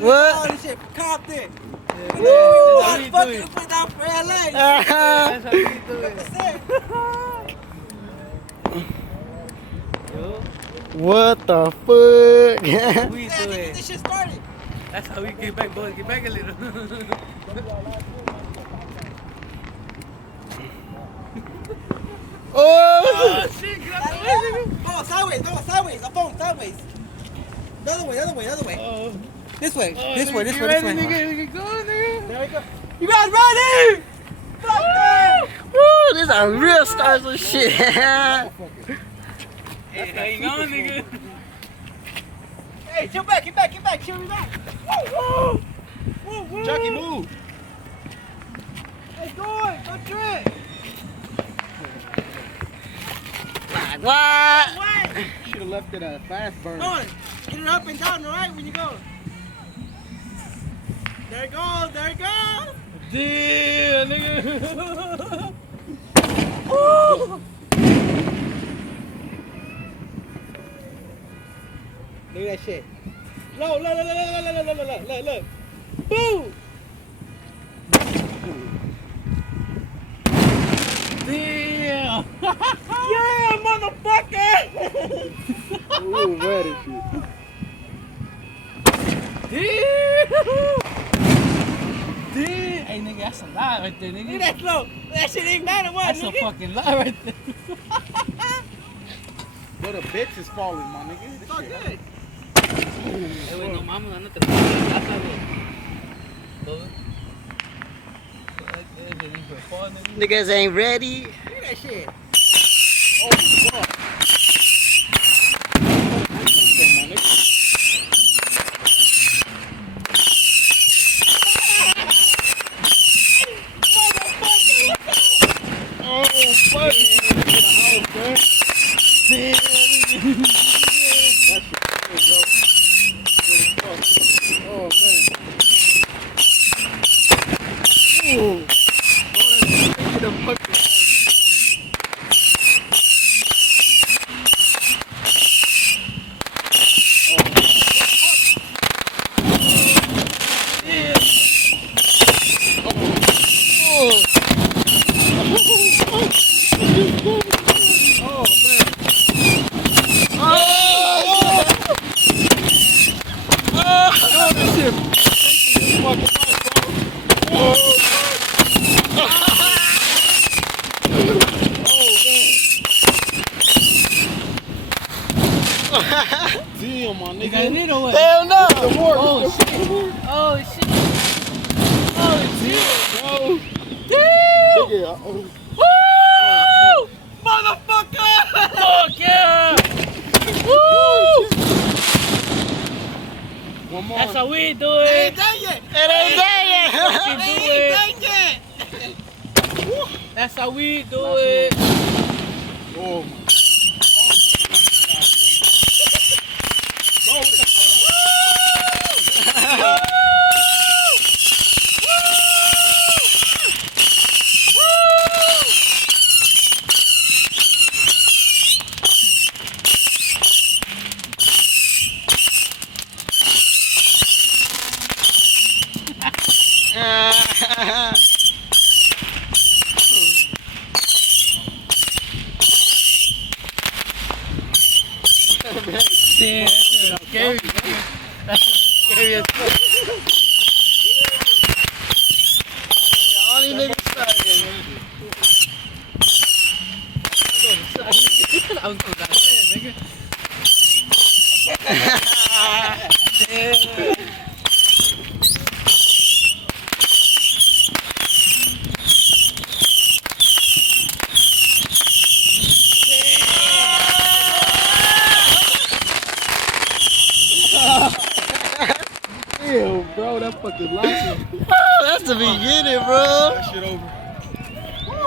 What? All this shit from Compton. Woo! We put down for LA. That's how we do it. What the fuck? We do it. This shit started. That's how we get back, boys. Get back a little. Oh! Shit, get out the way. Oh, sideways. I'm falling sideways. The other way. Oh. This way. Oh, This way. Ready, nigga? We can go, nigga. There we go. You guys ready? Fuck that. Woo! These are real stars of shit. Hey, hang on, nigga. Hey, chill back. Chill me back. Woo. Chucky, move. Hey, go trip. What? Wait. Should have left it a fast burn. Go on. Get it up and down, all right, when you go. There it goes. Damn, nigga. Woo. Look at that shit. Look. Boo! Damn. Yeah, motherfucker! Ooh, ready shit. Damn. Hey, nigga, that's a lie right there, nigga. Look at that slow. That shit ain't bad or what, That's a nigga? fucking lie right there. But a bitch is falling, my nigga. This It's all shit good. Hey, wait, no, mama, no te lo vas a ver. Todo. Niggas ain't ready. Look at that shit. Oh, fuck. Damn, my You nigga. got it or what? Hell no! Oh, shit. Bro. Damn. Nigga, Woo! Motherfucker! Fuck yeah! Woo! one more. That's how we do It it. ain't done yet. It ain't there yet. Fucking do It it. ain't done yet. That's how we do it. Oh, my. Damn, that's scary. That's scary as fuck. The only nigga starting. I was gonna say, nigga. Damn. Ew, bro, that fucking lost it. Oh, that's the beginning, bro. That shit over.